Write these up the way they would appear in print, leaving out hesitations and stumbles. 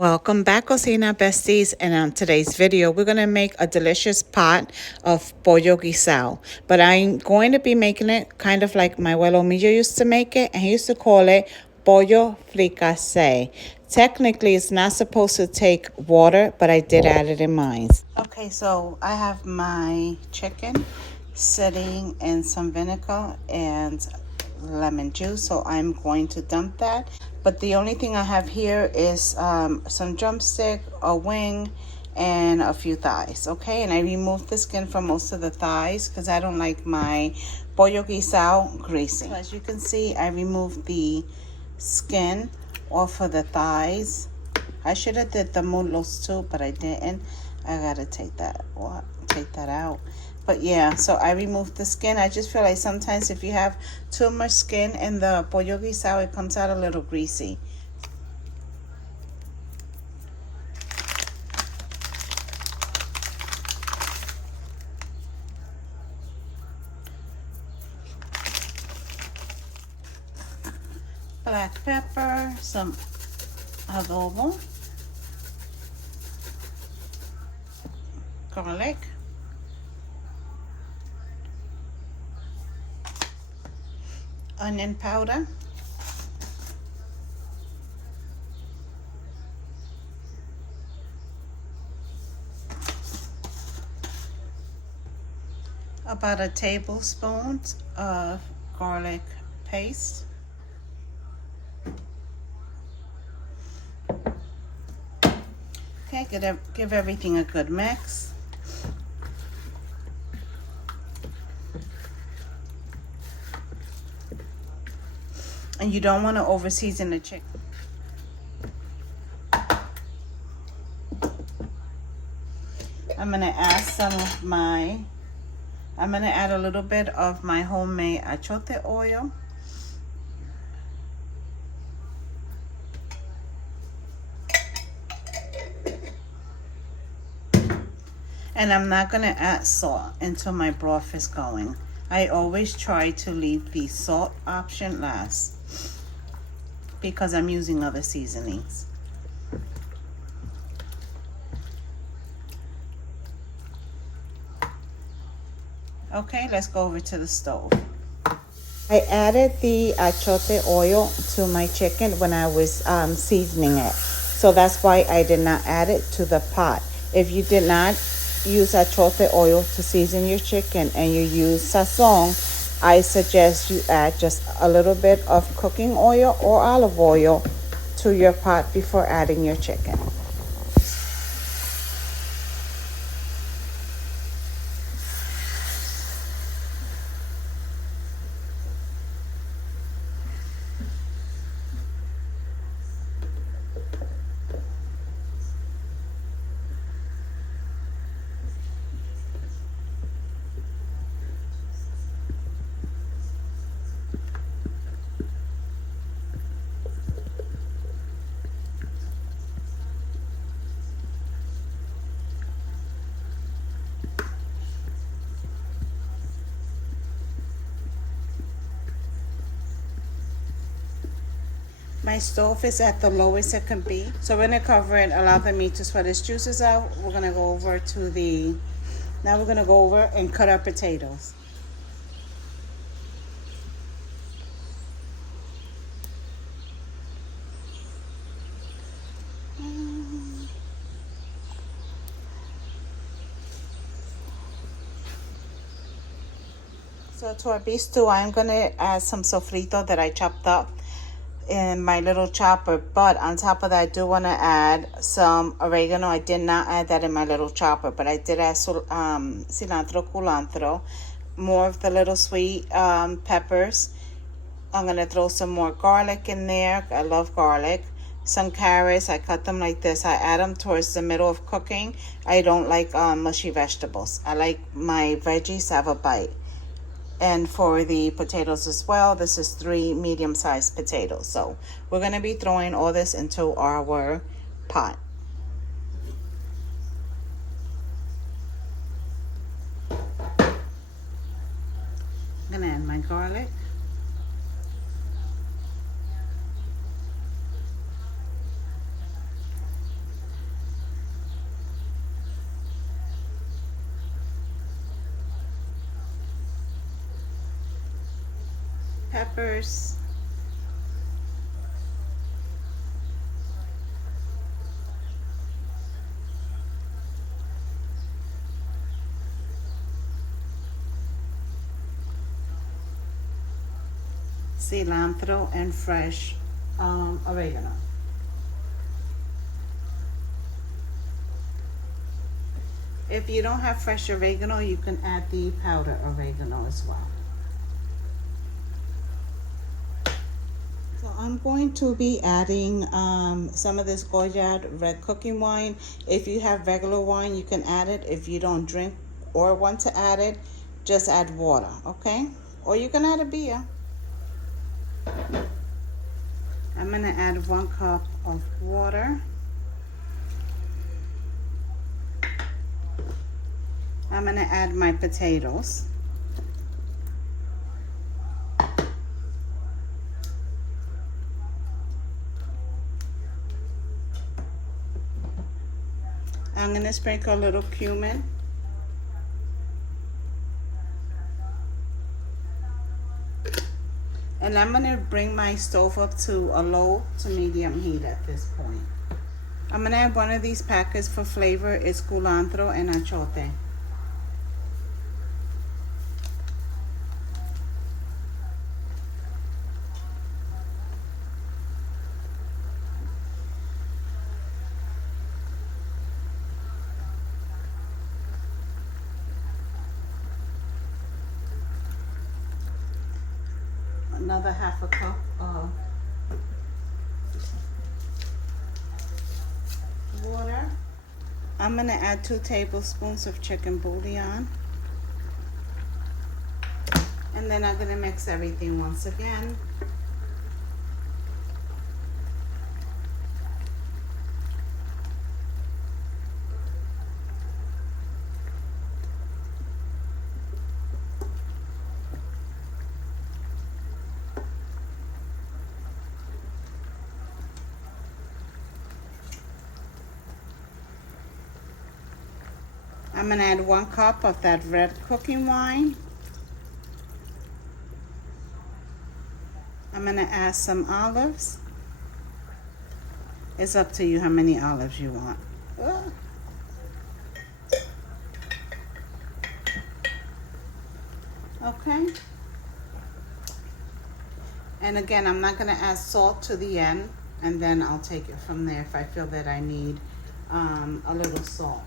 Welcome back, cocina besties, and on today's video we're going to make a delicious pot of pollo guisado, but I'm going to be making it kind of like my abuelo Millo used to make it, and he used to call it pollo fricasé. Technically it's not supposed to take water, but I did add it in mine. Okay, so I have my chicken sitting in some vinegar and lemon juice, so I'm going to dump that. But the only thing I have here is some drumstick, a wing, and a few thighs. Okay, and I removed the skin from most of the thighs because I don't like my pollo guisado greasy. So as you can see, I removed the skin off of the thighs. I should have did the muslos too, but I didn't. I gotta take that out. But yeah, so I removed the skin. I just feel like sometimes if you have too much skin in the pollo guisado, it comes out a little greasy. Black pepper, some adobo, garlic, onion powder, about a tablespoon of garlic paste, okay, give everything a good mix. And you don't want to over season the chicken. I'm gonna add a little bit of my homemade achote oil. And I'm not gonna add salt until my broth is going. I always try to leave the salt option last because I'm using other seasonings. Okay, let's go over to the stove. I added the achote oil to my chicken when I was seasoning it. So that's why I did not add it to the pot. If you did not use achote oil to season your chicken and you use sazon, I suggest you add just a little bit of cooking oil or olive oil to your pot before adding your chicken. My stove is at the lowest it can be. So we're gonna cover it, allow the meat to sweat its juices out. We're gonna go over now we're gonna go over and cut our potatoes. So to our beef stew, I'm gonna add some sofrito that I chopped up in my little chopper, but on top of that I do want to add some oregano. I did not add that in my little chopper, but I did add cilantro, culantro, more of the little sweet peppers. I'm gonna throw some more garlic in there. I love garlic. Some carrots, I cut them like this. I add them towards the middle of cooking. I don't like mushy vegetables. I like my veggies to have a bite. And for the potatoes as well, this is 3 medium-sized potatoes. So we're going to be throwing all this into our pot. I'm going to add my garlic. peppers, cilantro, and fresh oregano. If you don't have fresh oregano, you can add the powdered oregano as well. So I'm going to be adding some of this Goyard red cooking wine. If you have regular wine, you can add it. If you don't drink or want to add it, just add water, okay? Or you can add a beer. I'm gonna add 1 cup of water. I'm gonna add my potatoes. I'm gonna sprinkle a little cumin. And I'm gonna bring my stove up to a low to medium heat at this point. I'm gonna add one of these packets for flavor. It's culantro and achote. Another 1/2 cup of water. I'm gonna add 2 tablespoons of chicken bouillon. And then I'm gonna mix everything once again. I'm gonna add 1 cup of that red cooking wine. I'm gonna add some olives. It's up to you how many olives you want. Okay. And again, I'm not gonna add salt to the end, and then I'll take it from there if I feel that I need a little salt.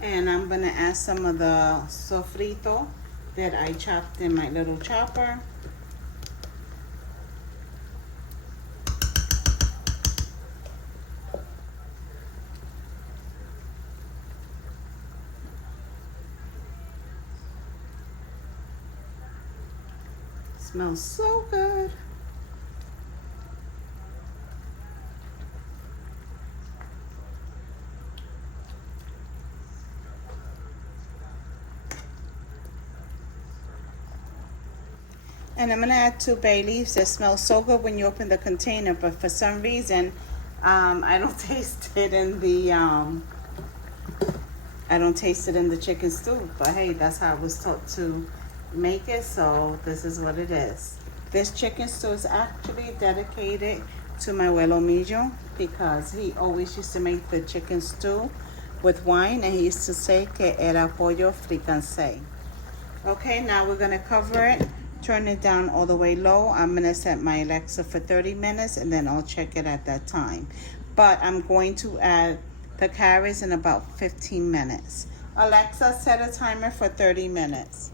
And I'm gonna add some of the sofrito that I chopped in my little chopper. Smells so good. And I'm gonna add 2 bay leaves. That smells so good when you open the container, but for some reason, I don't taste it in the chicken stew. But hey, that's how I was taught to make it, so this is what it is. This chicken stew is actually dedicated to my abuelo Millo, because he always used to make the chicken stew with wine, and he used to say que era pollo fricasé. Okay, now we're gonna cover it. Turn it down all the way low. I'm gonna set my Alexa for 30 minutes and then I'll check it at that time. But I'm going to add the carrots in about 15 minutes. Alexa, set a timer for 30 minutes.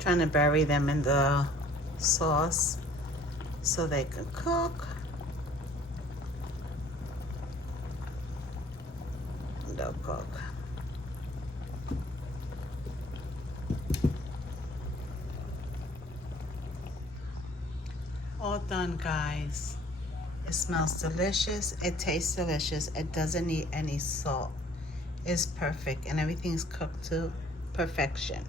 Trying to bury them in the sauce so they can cook. They'll cook. All done, guys. It smells delicious. It tastes delicious. It doesn't need any salt. It's perfect, and everything's cooked to perfection.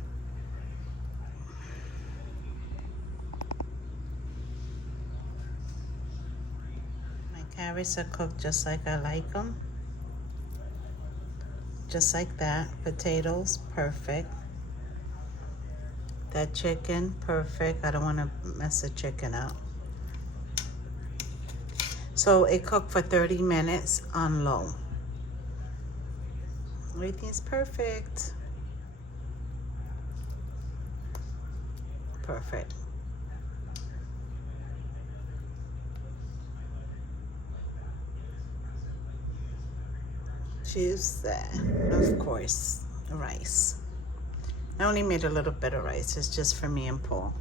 My carrots are cooked just like I like them. Just like that. Potatoes, perfect. That chicken, perfect. I don't want to mess the chicken up. So it cooked for 30 minutes on low. Everything's perfect. Perfect. Choose that. Of course, rice. I only made a little bit of rice. It's just for me and Paul.